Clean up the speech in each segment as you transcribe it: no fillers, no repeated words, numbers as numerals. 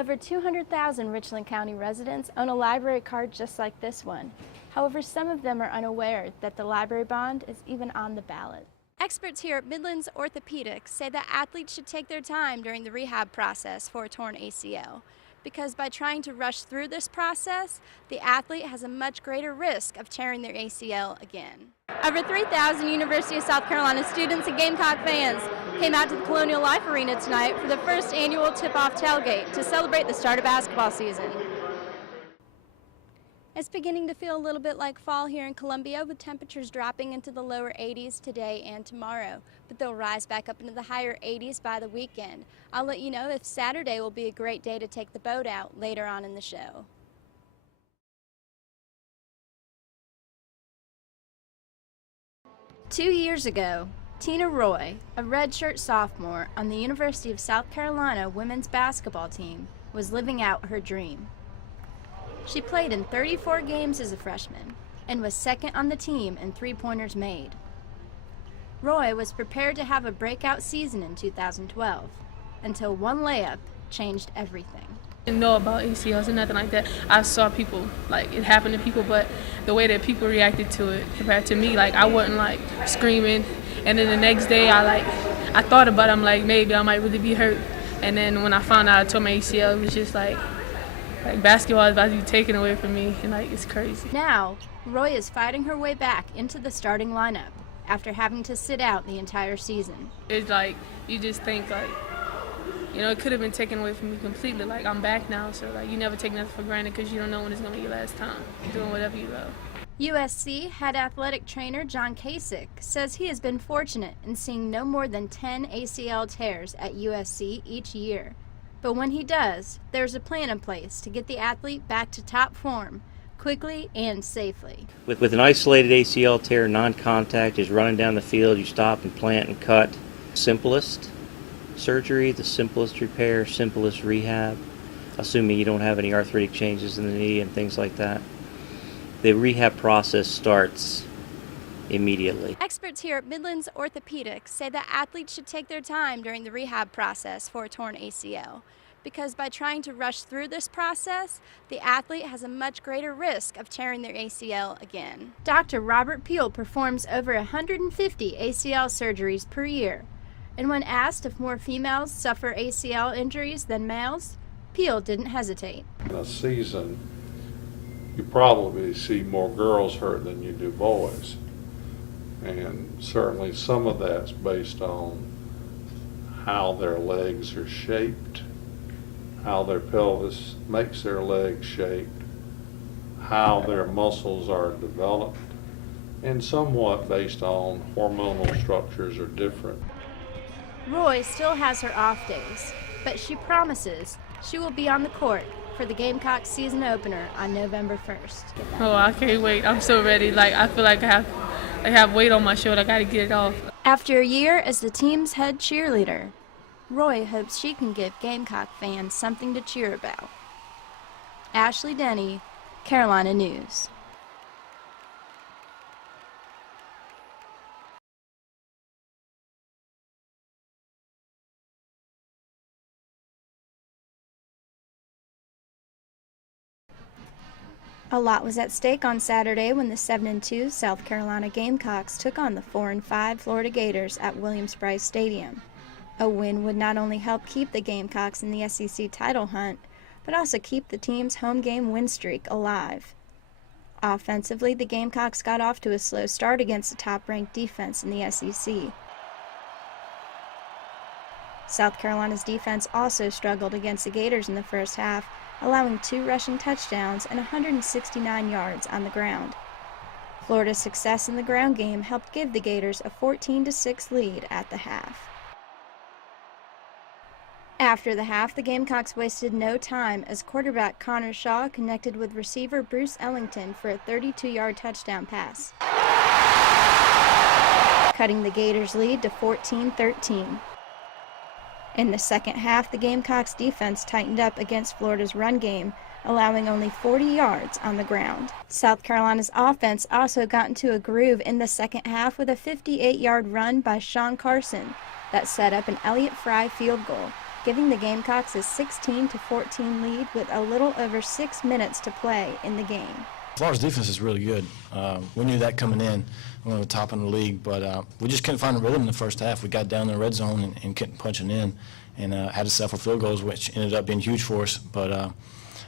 Over 200,000 Richland County residents own a library card just like this one. However, some of them are unaware that the library bond is even on the ballot. Experts here at Midland's Orthopedics say that athletes should take their time during the rehab process for a torn ACL, because by trying to rush through this process, the athlete has a much greater risk of tearing their ACL again. Over 3,000 University of South Carolina students and Gamecock fans came out to the Colonial Life Arena tonight for the first annual tip-off tailgate to celebrate the start of basketball season. It's beginning to feel a little bit like fall here in Columbia, with temperatures dropping into the lower 80s today and tomorrow, but they'll rise back up into the higher 80s by the weekend. I'll let you know if Saturday will be a great day to take the boat out later on in the show. Two years ago, Tina Roy, a redshirt sophomore on the University of South Carolina women's basketball team, was living out her dream. She played in 34 games as a freshman and was second on the team in three-pointers made. Roy was prepared to have a breakout season in 2012 until one layup changed everything. I didn't know about ACLs and nothing like that. I saw people, like, it happened to people, but the way that people reacted to it compared to me, like, I wasn't like screaming. And then the next day I thought about it, I'm like, maybe I might really be hurt. And then when I found out I tore my ACL, it was just like basketball is about to be taken away from me, and like, it's crazy. Now, Roy is fighting her way back into the starting lineup after having to sit out the entire season. It's like, you just think like, you know, it could have been taken away from me completely. Like, I'm back now, so like, you never take nothing for granted because you don't know when it's going to be your last time doing whatever you love. USC head athletic trainer John Kasich says he has been fortunate in seeing no more than 10 ACL tears at USC each year. But when he does, there's a plan in place to get the athlete back to top form quickly and safely. With an isolated ACL tear, non-contact, is running down the field, you stop and plant and cut. Simplest surgery, the simplest repair, simplest rehab, assuming you don't have any arthritic changes in the knee and things like that. The rehab process starts immediately. Experts here at Midland's Orthopedics say that athletes should take their time during the rehab process for a torn ACL, because by trying to rush through this process, the athlete has a much greater risk of tearing their ACL again. Dr. Robert Peel performs over 150 ACL surgeries per year, and when asked if more females suffer ACL injuries than males, Peel didn't hesitate. In a season, you probably see more girls hurt than you do boys. And certainly some of that's based on how their legs are shaped, how their pelvis makes their legs shaped, how their muscles are developed, and somewhat based on hormonal structures are different. Roy still has her off days, but she promises she will be on the court for the Gamecocks season opener on November 1st. Oh, I can't wait. I'm so ready. Like, I feel like I have weight on my shoulder. I got to get it off. After a year as the team's head cheerleader, Roy hopes she can give Gamecock fans something to cheer about. Ashley Denny, Carolina News. A lot was at stake on Saturday when the 7-2 South Carolina Gamecocks took on the 4-5 Florida Gators at Williams-Brice Stadium. A win would not only help keep the Gamecocks in the SEC title hunt, but also keep the team's home game win streak alive. Offensively, the Gamecocks got off to a slow start against the top-ranked defense in the SEC. South Carolina's defense also struggled against the Gators in the first half, allowing 2 rushing touchdowns and 169 yards on the ground. Florida's success in the ground game helped give the Gators a 14-6 lead at the half. After the half, the Gamecocks wasted no time as quarterback Connor Shaw connected with receiver Bruce Ellington for a 32-yard touchdown pass, cutting the Gators' lead to 14-13. In the second half, the Gamecocks' defense tightened up against Florida's run game, allowing only 40 yards on the ground. South Carolina's offense also got into a groove in the second half with a 58-yard run by Sean Carson that set up an Elliott Fry field goal, giving the Gamecocks a 16-14 lead with a little over 6 minutes to play in the game. Florida's defense is really good. We knew that coming in. We're on the top in the league, but we just couldn't find a rhythm in the first half. We got down in the red zone and couldn't punch it in, and had to settle for field goals, which ended up being huge for us. But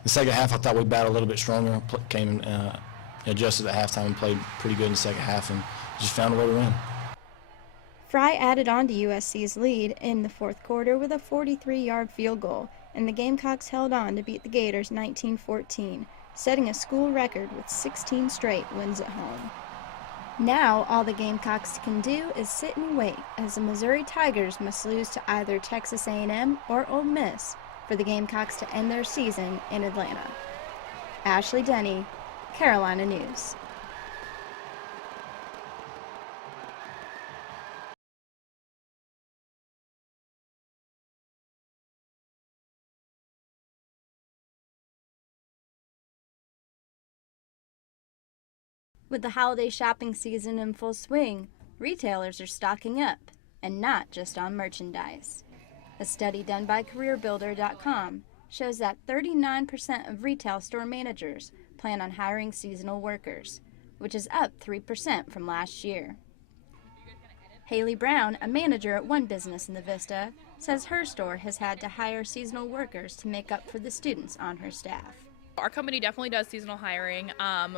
the second half, I thought we battled a little bit stronger, came adjusted at halftime and played pretty good in the second half, and just found a way to win. Fry added on to USC's lead in the fourth quarter with a 43-yard field goal, and the Gamecocks held on to beat the Gators 19-14, setting a school record with 16 straight wins at home. Now all the Gamecocks can do is sit and wait, as the Missouri Tigers must lose to either Texas A&M or Ole Miss for the Gamecocks to end their season in Atlanta. Ashley Denny, Carolina News. With the holiday shopping season in full swing, retailers are stocking up, and not just on merchandise. A study done by CareerBuilder.com shows that 39% of retail store managers plan on hiring seasonal workers, which is up 3% from last year. Haley Brown, a manager at one business in the Vista, says her store has had to hire seasonal workers to make up for the students on her staff. Our company definitely does seasonal hiring.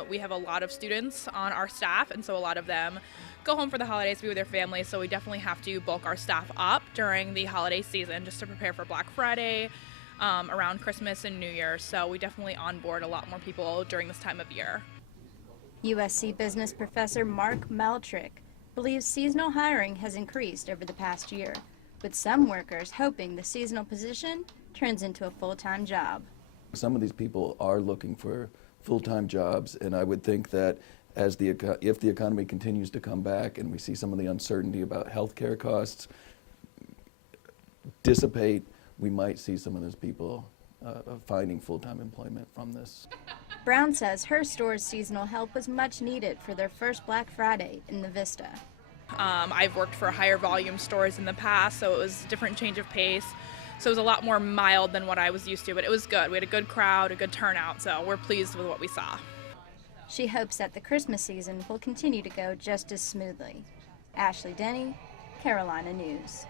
We have a lot of students on our staff, and so a lot of them go home for the holidays to be with their families, so we definitely have to bulk our staff up during the holiday season just to prepare for Black Friday, around Christmas and New Year. So we definitely onboard a lot more people during this time of year. USC business professor Mark Maltrick believes seasonal hiring has increased over the past year, with some workers hoping the seasonal position turns into a full-time job. Some of these people are looking for full-time jobs, and I would think that if the economy continues to come back and we see some of the uncertainty about healthcare costs dissipate, we might see some of those people finding full-time employment from this. Brown says her store's seasonal help was much needed for their first Black Friday in the Vista. I've worked for higher volume stores in the past, so it was a different change of pace. So it was a lot more mild than what I was used to, but it was good. We had a good crowd, a good turnout, so we're pleased with what we saw. She hopes that the Christmas season will continue to go just as smoothly. Ashley Denny, Carolina News.